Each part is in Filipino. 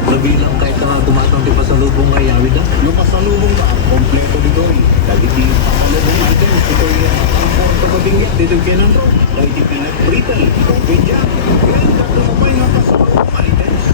Nabilang kahit tumatang di pasalubong ay awid na. Yung pasalubong ka, kompleto dito eh. Dahil di pasalubong items, ito yung ang porto kabinggit dito kenan ro. Dahil di peanut brittle, coffee jam, yan katumapay nga pasalubong items.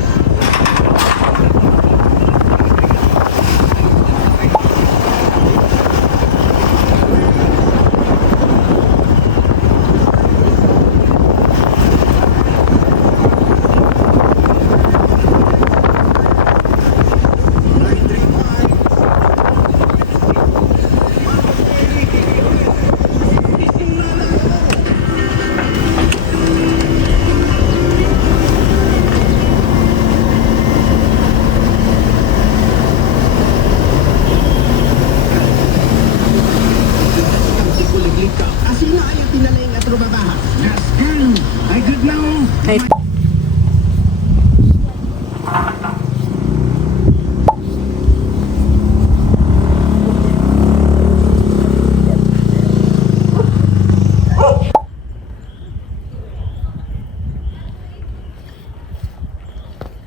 Ay.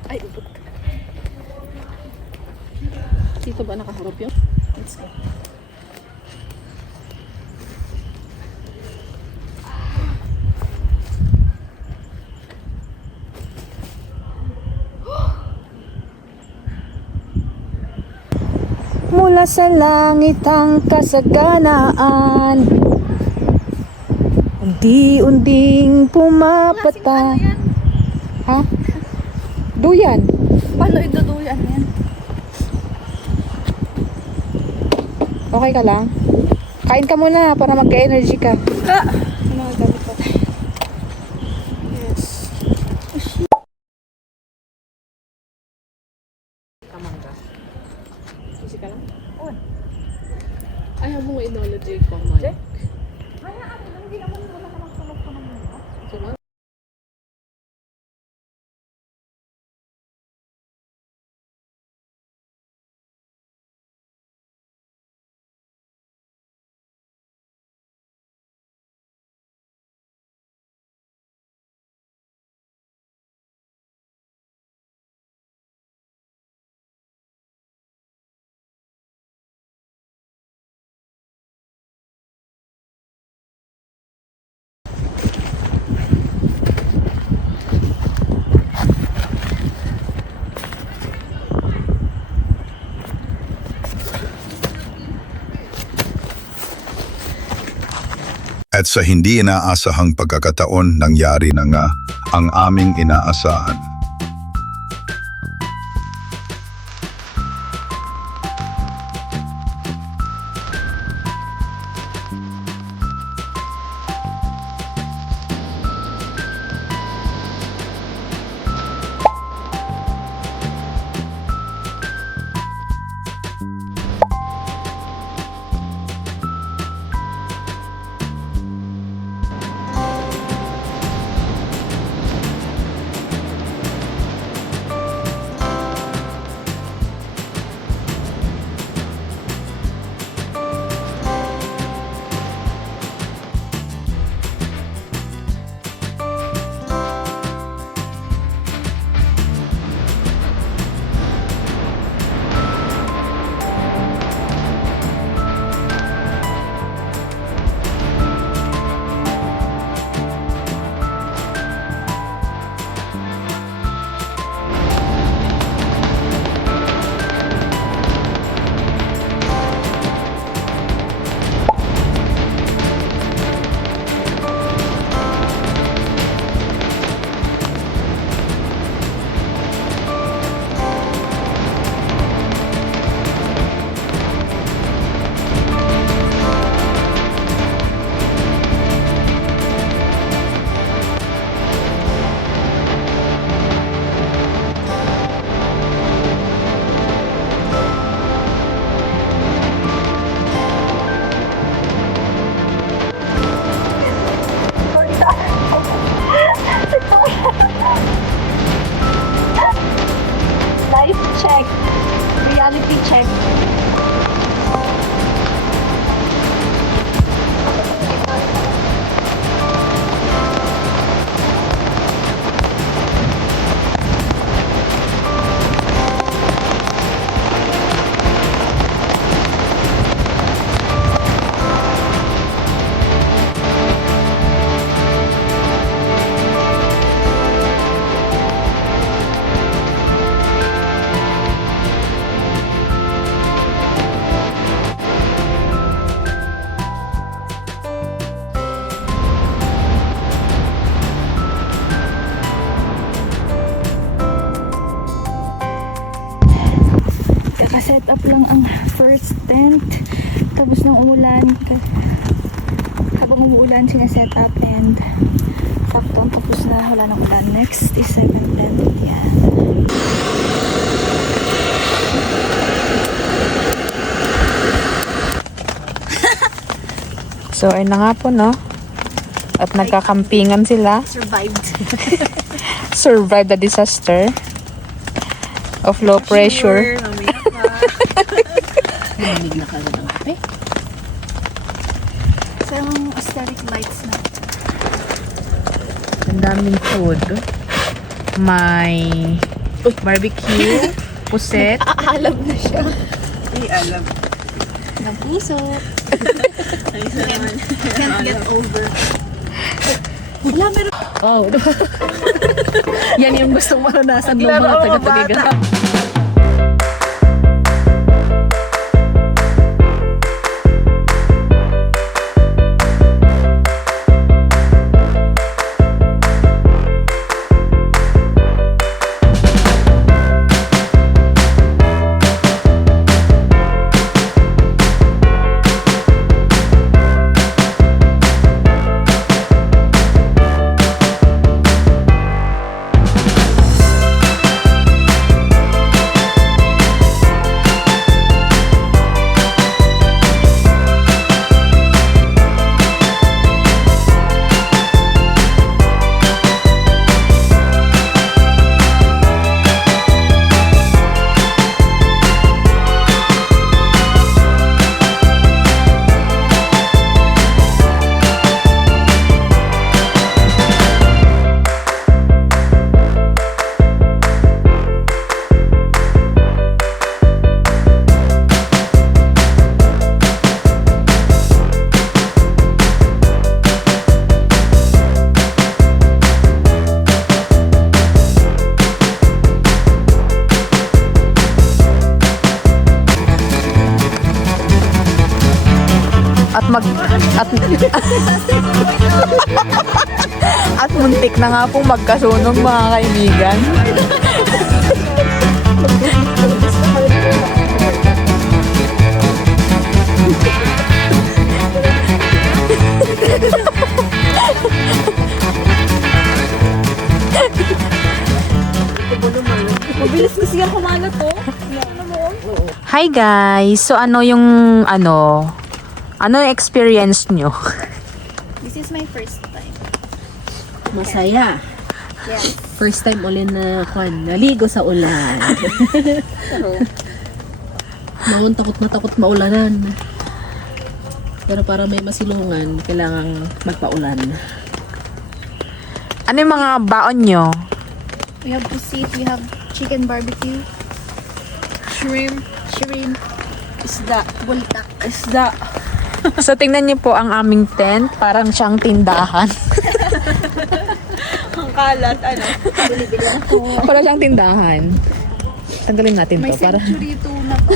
Ay, ubod ka. Dito ba nakaharap yun? Let's go. Mula sa langit ang kasaganaan, undi-unding pumapata. Ha? Duyan. Paano iduduyan yan? Okay ka lang? Kain ka muna para magka-energy ka. Sa mga gamit ko tayo. Yes. Kamangga. Easy ka lang? Oh. I have more knowledge ko, Mike. Hindi naman wala namang sunog ko naman. Sunog? At sa hindi inaasahang pagkakataon, nangyari na nga ang aming inaasahan. Nakaset up lang ang first tent. Tapos nang umulan, habang umuulan, sineset up and sakto tapos na, wala nang ulan. Next is second tent. Yan. So, ayun na nga po, no? At nagkakampingan sila. Survived. Survive the disaster of low pressure. Mamaya pa. Naminig na kagad ang kape. So, yung aesthetic lights na. Ang daming food. May barbecue, puset, Aalab na siya. Ay, alam. Ng puso. Can't get over. Wala, meron. oh. Yan yung gustong maranasan ng mga taga-tagiga. At muntik na nga pong magkasunog, mga kaibigan. Mabilis kasi yung kumalat to. Hi guys! So ano yung ano yung experience nyo? This is my first time. Masaya. Yes. First time ulit na naligo sa ulan. Noon takot na takot maulanan. Pero para may masilungan, kailangang magpaulan. Ano yung mga baon nyo? We have pusit, we have chicken barbecue, shrimp, isda, bultak, Isda. So tingnan niyo po ang aming tent. Parang siyang tindahan. ang kalat, ano? Bili-bili na to. Parang siyang tindahan. Tanggalin natin May to. Para... century tuna pa.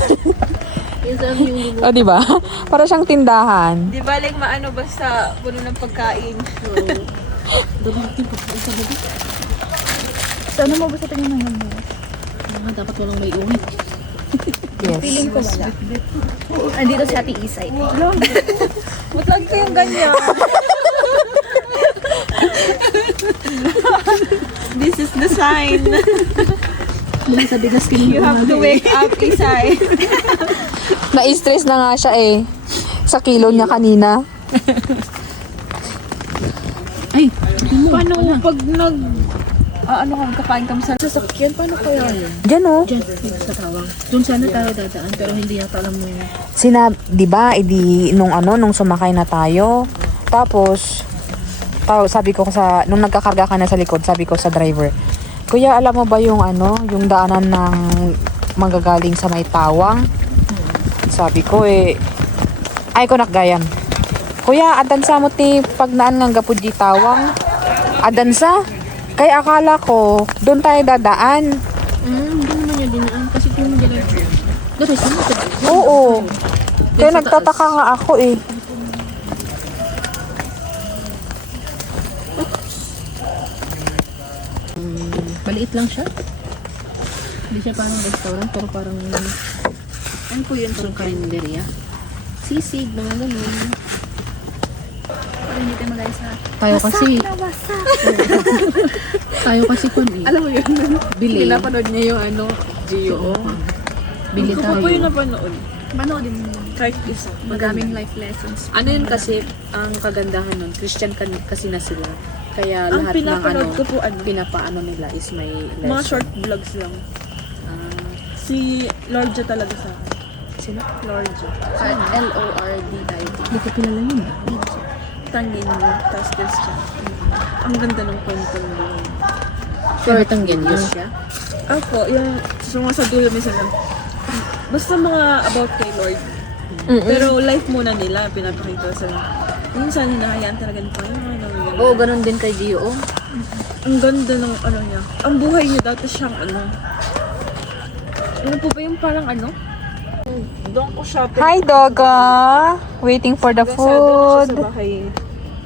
Minsan yung O, di ba? Para siyang tindahan. Di ba, like maano basta puno ng pagkain. dumating pa sa gabi. Sana mo basta tingnan ng ganda. Dapat walang may uwi. Yes. Feeling ko wala. Andito si Ate Isay. Ba't lagi kayong ganyan? This is the sign. Muli sa bigas You have to wake up, Isay. Na-stress na nga siya eh. Sa kilo niya kanina. Ay, Paano pag ano kang kakain kang sa sasakyan? Paano kaya yun? Diyan oh. dyan, sa tawang. Doon sana tayo dadaan, pero hindi yata alam mo yun. Di ba, nung sumakay na tayo, tapos, sabi ko nung nagkakarga ka na sa likod, sabi ko sa driver, Kuya, alam mo ba yung yung daanan ng manggagaling sa may tawang? Sabi ko ay ko nakgayam. Kuya, adansa mo ti pagnaan ng gapud di tawang. Adansa? Kaya akala ko, doon tayo dadaan. Hindi naman niya dinaan, kasi kung hindi lang. Dari, saan mo ito? Oo. Kaya nagtataka nga ako eh. Maliit lang siya. Hindi siya parang restaurant, pero parang Ano po yun? Parang karinderya. Sisig, mga ganun. Para hindi tayo magaya sa... Tayo kasi, wasak! tayo kasi kun eh. Alam mo yun? Bili. Pinapanood niya yung ano, Gio. Bili tayo. napanood. Manoodin mo. Kahit isa. Maraming life lessons. Ano yun kasi, ang kagandahan nun, Christian kasi na sila. Kaya Ang lahat ng pinapanood ano, ko po ano, pinapaano nila is may lesson. mga short vlogs lang. Si Lordja talaga sa akin. Sino? Lordja. L-O-R-D-I-T. Hindi ko kilala yun. Tangin mo, tapos Christian. Ang ganda ng kwento nila. Short ang ganyan. siya? Ako, yung sa dulo minsan lang. Basta mga about kay Lord. Pero life muna nila, pinapakita sa minsan hinahayaan talaga ni Panginoon. Oo, ganun din kay Gio. Oh. Ang ganda ng ano niya. Ang buhay niya dati siyang ano. Ano po ba yung parang ano? Doon ko shopping. Hi, Doga! Waiting for the Sa food. bahay,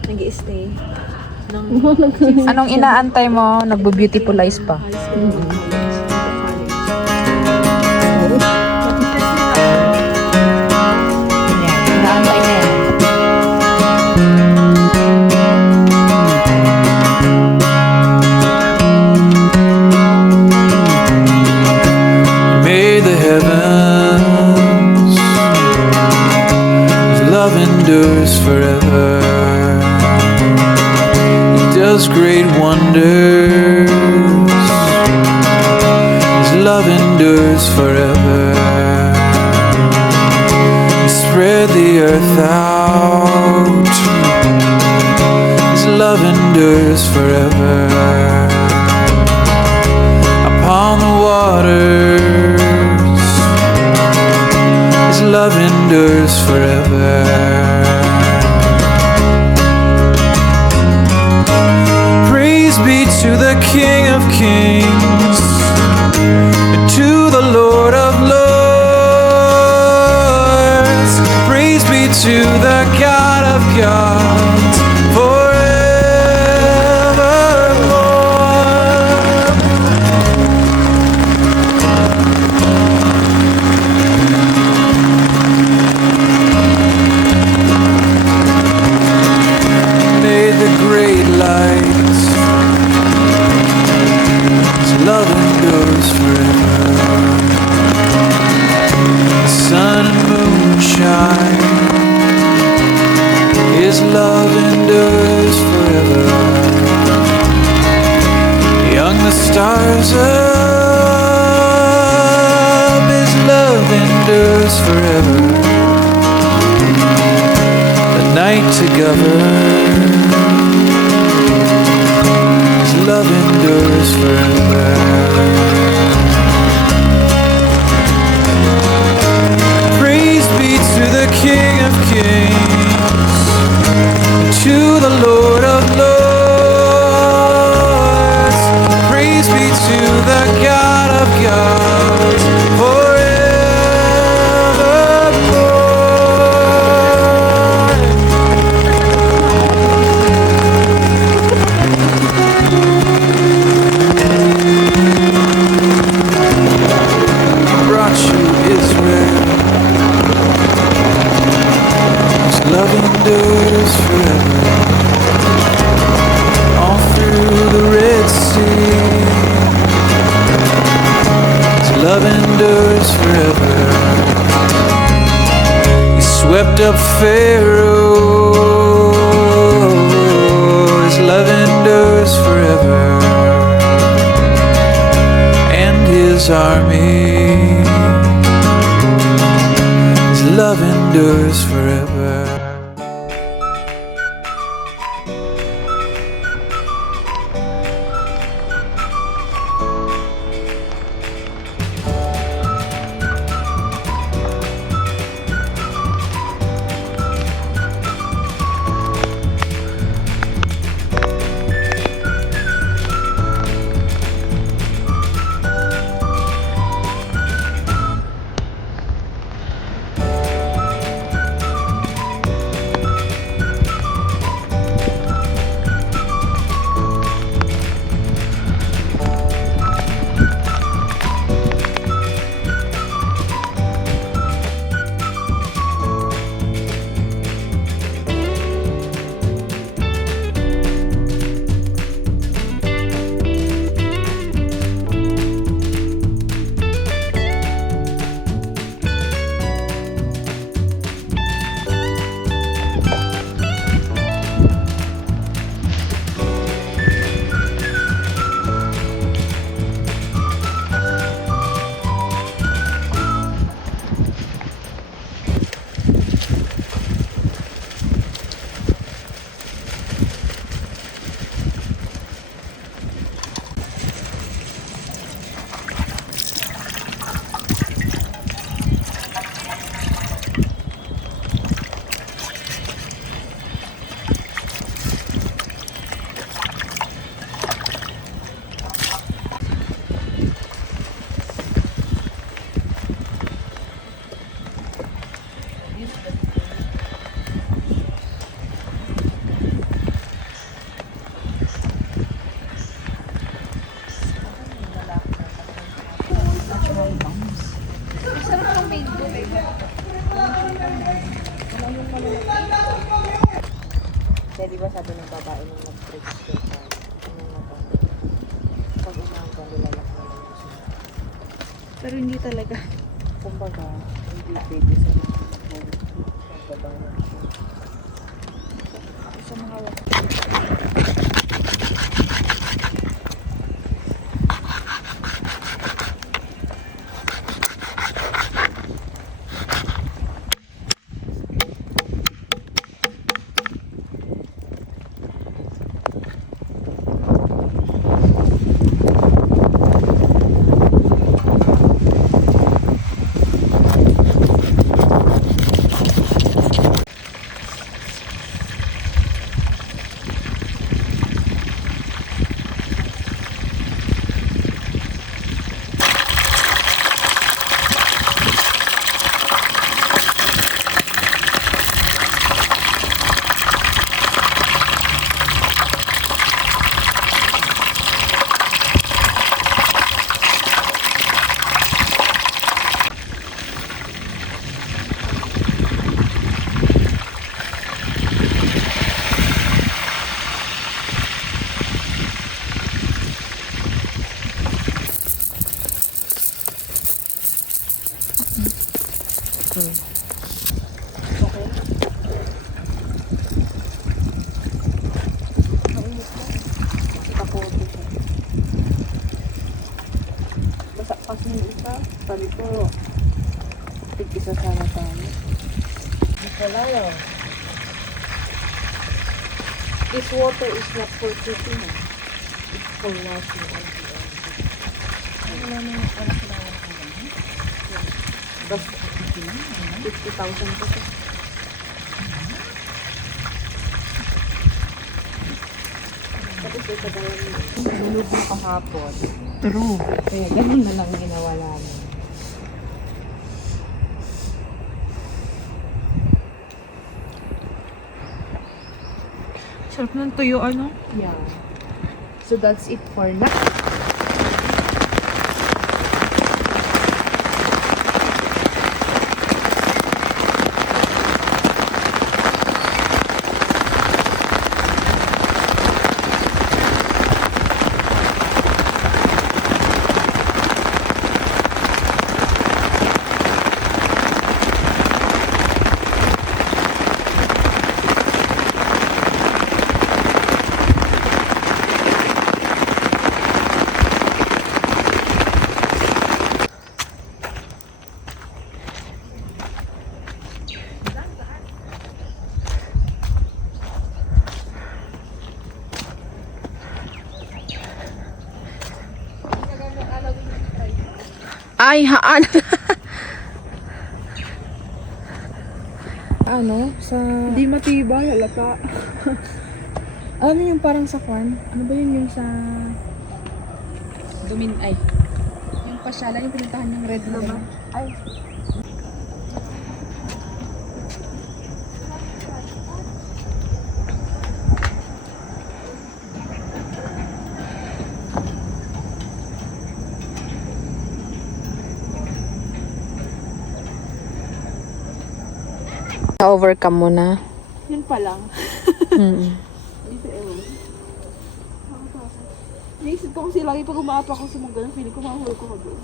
nag-i-stay. Anong inaantay mo? Nagbo-beautifulize pa. Yan, inaantay na yan. Made the heavens, His love endures forever. He does great wonders, His love endures forever. He spread the earth out, His love endures forever. Upon the waters, His love endures forever. Praise be to the King of Kings and to the Lord of Lords. Praise be to the God of gods forevermore. Made the great lights, His love endures forever. The sun and moon shine, His love endures forever. Young the stars up, His love endures forever. The night to govern, His love endures forever. Praise be to the King of Kings, to the Lord of Lords. Praise be to the God of gods forevermore. Brought you Israel, His love endures forever. All through the Red Sea, His love endures forever. He swept up Pharaoh, His love endures forever. And His army, His love endures forever. Kaya di ba sabi ng babae nung nag-register sa pag umaga nilalak na lang yung sila. Pero hindi talaga. Kumbaga, hindi pwede sa mga Sa mga basta pas yung isa, sabi ko, tig-isa sana tayo. Wala lang. This water is not for drinking. It's for washing and wala na yung anak na basta 50,000 kasi. Tapos ito daw yung nulog mo kahapon. True. Kaya ganun na lang ginawa namin. sarap ng tuyo, ano? Yeah. So that's it for now. Ay, haan. Ano? Sa... Hindi matibay, halata. Ano yung parang sa kwan? Ano ba yun yung sa... Ay. Yung pasyalan, yung pinuntahan ng red na ba? Ay. Overcome mo na. Yun pa lang. Dito, ewan. Naisip ko kasi lagi pag umaapa ako sa mga ganun, feeling ko mahuli ko doon.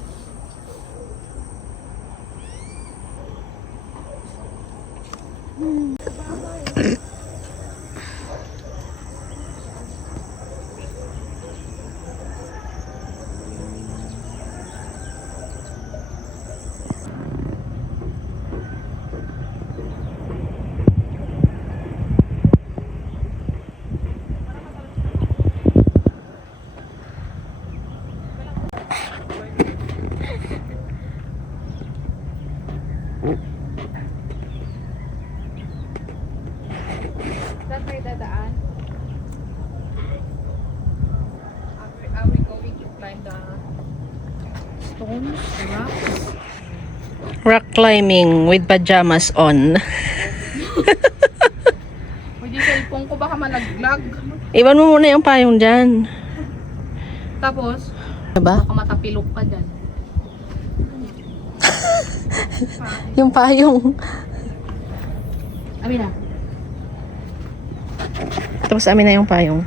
Saan tayo dadaan? Are we going to climb the stones, the rocks? Rock climbing with pajamas on. Pwede cellphone ko baka malaglag. Iwan mo muna yung payong dyan. Tapos, Diba? baka matapilok ka dyan. Yung payong. Amin na. Tapos amin na yung payong.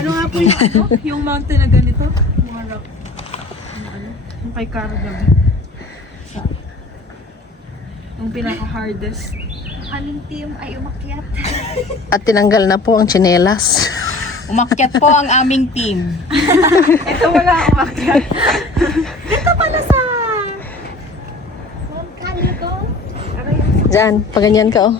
Ano nga po yung ano? Yung mountain na ganito? Mga rock. Yung kay Caro Gabi. Yung pinaka-hardest. Aming team ay umakyat. At tinanggal na po ang tsinelas. Umakyat po ang aming team. Ito wala umakyat. Diyan, paganyan ka oh.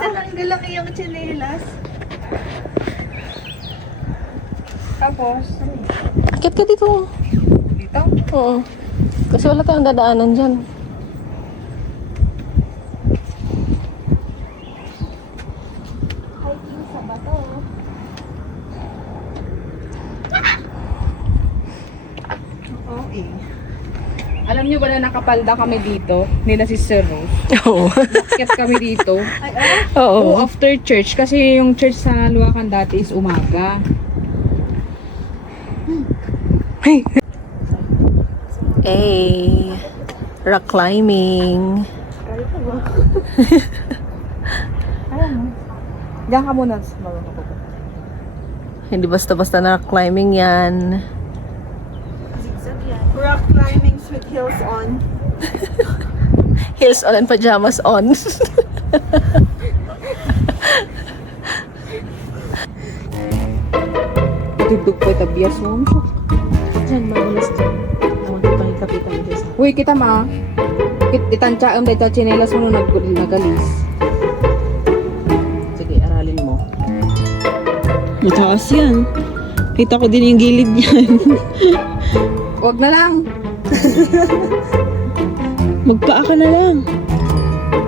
Tinanggal lang yung chinelas. Tapos, Akit ka dito. dito? Oo. Kasi wala tayong dadaanan dyan. Hiking sa bato. Okay. Alam niyo ba na nakapalda kami dito? Nila si Sir Rose. Oo. Umakyat kami dito. Oo. After church. Kasi yung church sa Luwakan dati is umaga. Hey, rock climbing. Diyan ka muna. Hindi basta-basta na rock climbing yan. Rock climbing with heels on. Heels on and pajamas on. Dugdug po itabias mo. Diyan, magulas dyan. Tawag ko pang ikapitan mo dyan sa... Uy, kita ma. Itansya ang dahil chinelas mo nung nagalis. Sige, aralin mo. Mataas yan. Kita ko din yung gilid niyan. Huwag na lang. Magpaa ka na lang.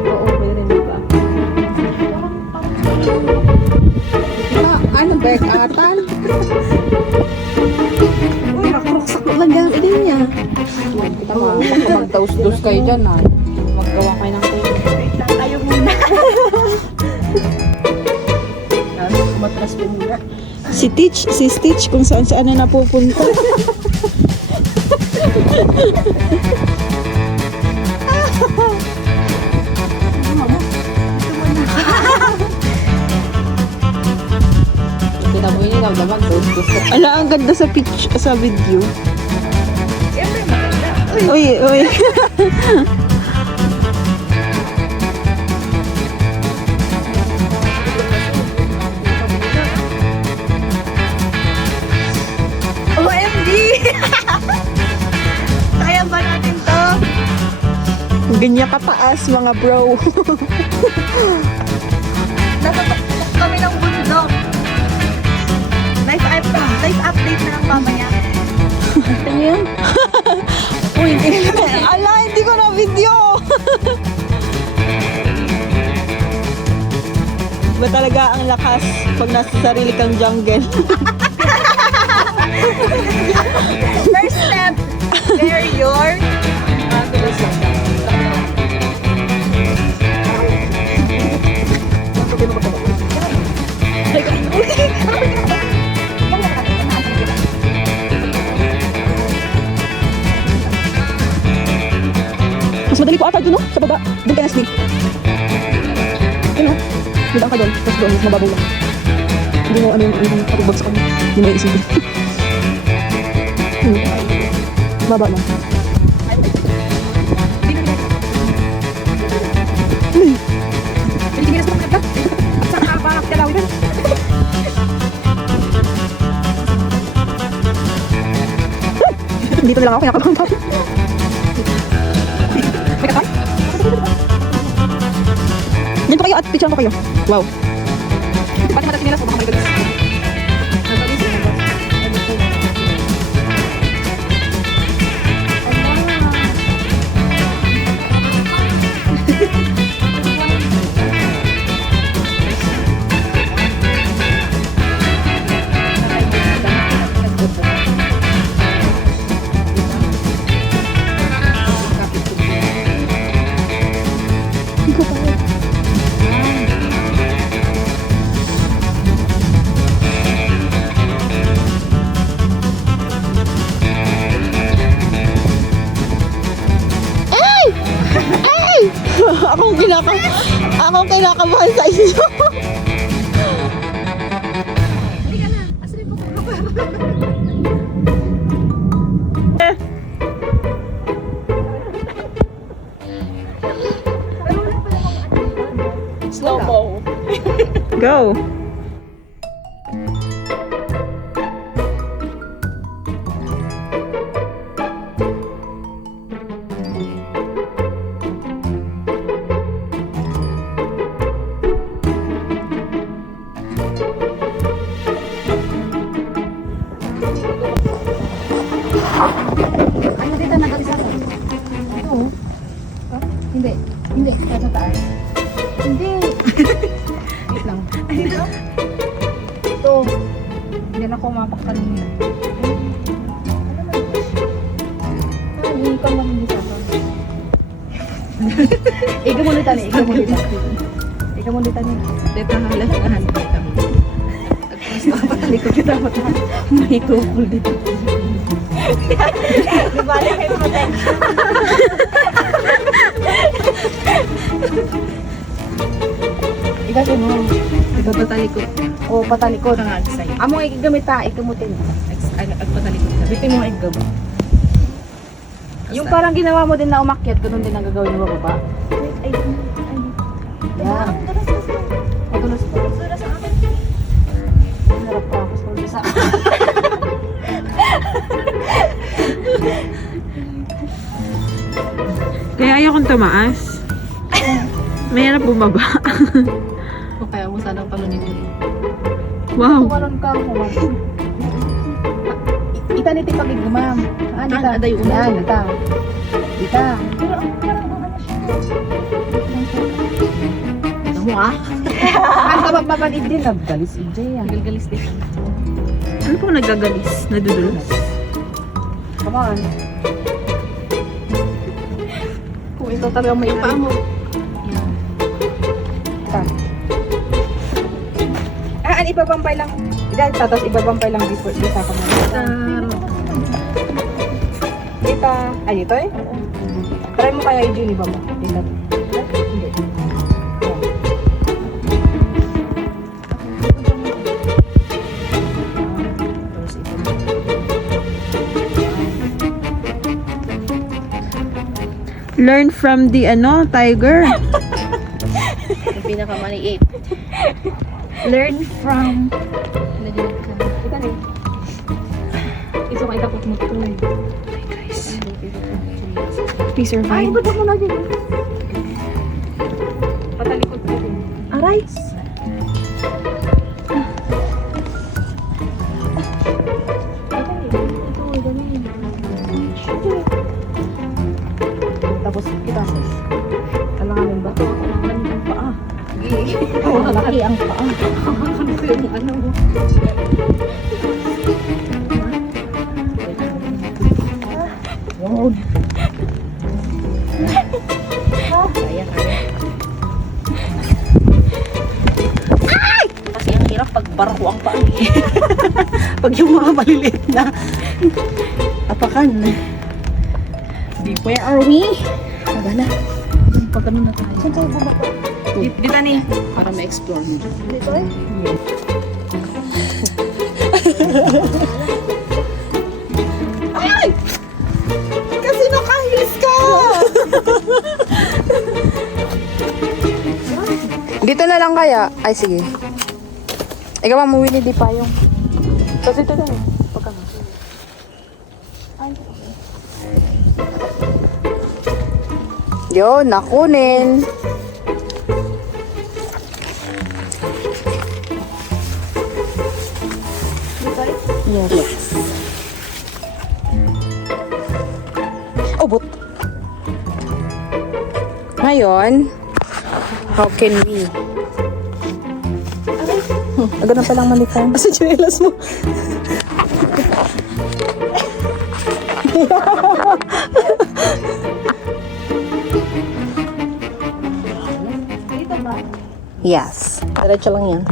Oo, pwede rin ba? Ano ba yung atan? Uy, nakroksak lang gamit din niya. Kita ma. Baka magdaus-dus kayo dyan ha. Maggawa kayo ng tayo. Tayo muna. Matras ko muna. Si Stitch kung saan saan na napupunta. Kita mo yun, naman daus-dus ka. Ala, ang ganda sa pitch, sa video. Uy, uy. OMG! Kaya ba natin to? Ganyan kataas, mga bro. Natatakot kami ng bundok. Life update na lang mamaya. Ano yan? Uy, ala, hindi ko na video. Ba talaga ang lakas pag nasa sarili kang jungle? First step, wear your Mas madali po ata dun, no? Sa baba. Doon ka na sleep. Yun, no? Doon ka doon. Tapos doon, mas mababaw lang. Hindi mo ano yung patubag sa kanya. Hindi mo isipin. Baba lang. Dito na lang ako, kinakabahan pa. May katay? Dito kayo at picture ko kayo. Wow. Pati mata sinilas mo, baka may galis. Ako kinakabahan sa inyo. Slow mo. Go. Hindi. Hindi. Sa taas. Hindi. Wait lang. Ito. Hindi na ako mapak kanina. Hindi ka mamili sa akin. Ikaw mo litan eh. Ikaw mo litan. Ikaw mo litan eh. Dito halahangahan pa kami. At mas nakapatalikod kita mata. May tukol dito. Di ba? Kayo protection. Ikaw mo. Ikaw patalikod ka. O, patalikod. Kangag sa'yo. Amo ay gamit ta. Ikamutin. Agpatalikod ka. Bitin mo ang igab. Yung parang ginawa mo din na umakyat, ganun din ang gagawin mo baba. Yan. Madulas pa. Harap pa ako sa Kaya ayokong tumaas. Mahirap bumaba. O kaya mo sanang palunin mo. Wow. Tumalon ka mo. Itaniti pagig ma'am. Ah, aday ulo. Yan, ita. Ita. Ito mo ah. Ang kapapanid din. Nagdalis EJ yan. Galgalis din. Ano pong nagagalis? Nadudulas? Come on. Kung ito talaga may paa mo. Yan. Ita. Ibabampay lang. Tapos ibabampay lang before isa ka muna. Ita. Ay, ito eh? Try mo kaya i-gin iba mo. Ita. Hindi. Learn from the tiger. Yung pinakamaliit. Learn from... Ita rin. Iso ka itapot mo ito eh. Please survive. Ay, ba't mo na din? Patalikod ka din. Aray! Tapos kita. Alanganin ba ito? Alanganin ang paa. Malaki ang paa. Ito yung ano. Wow. Kaya. Kasi ang hirap pag barko ang paa. Pag yung mga maliliit na apakan. Where are we? Aba na. Pag ano na tayo. Saan tayo bumaba? Dito ni. Para ma-explore mo. Dito eh? Ay! Kasi nakahils ka! Dito na lang kaya? Ay, sige. Ikaw mamuwi di pa yung... Tapos ito lang. Pagka Yun, nakunin. Yes. Obot. Ngayon, how can we? Ganun pa lang malitan. Asa chinelas mo? Yes. Diretso lang yan.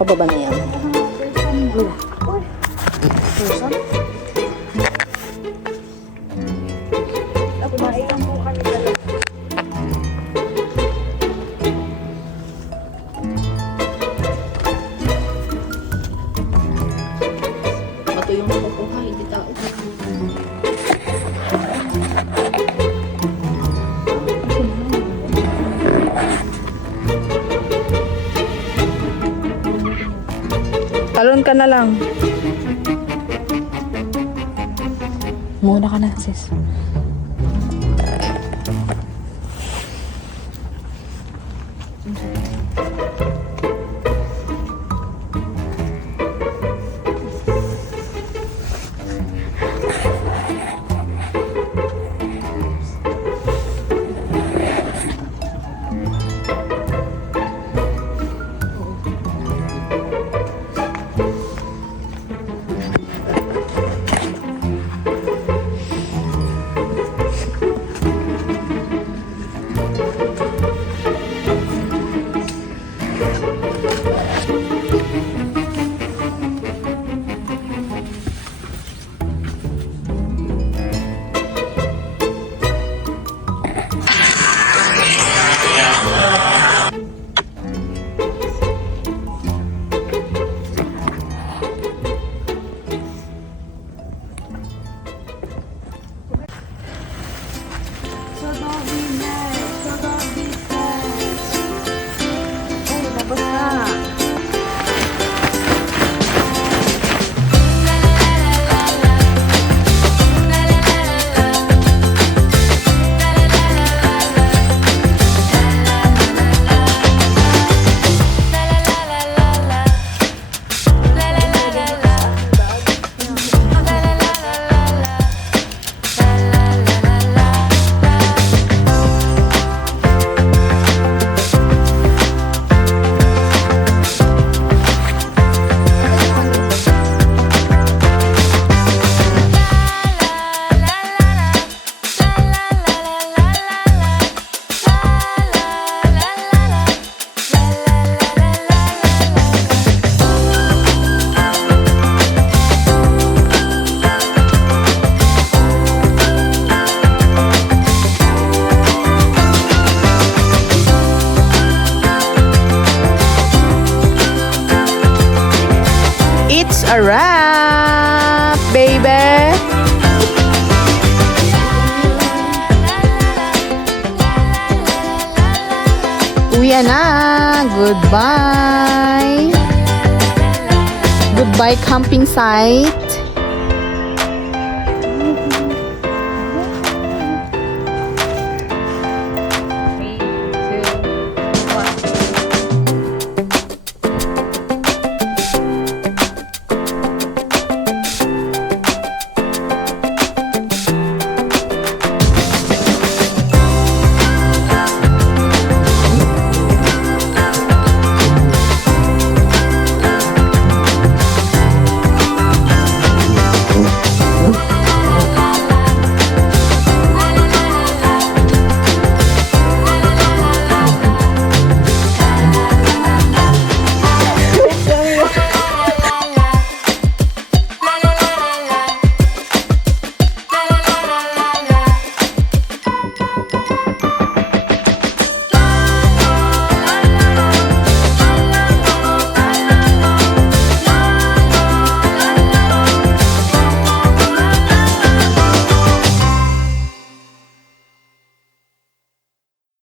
Pababa na yan. Talon ka na lang. Muna ka na, sis. It's a wrap, baby! Uwi na! Goodbye! Goodbye camping site!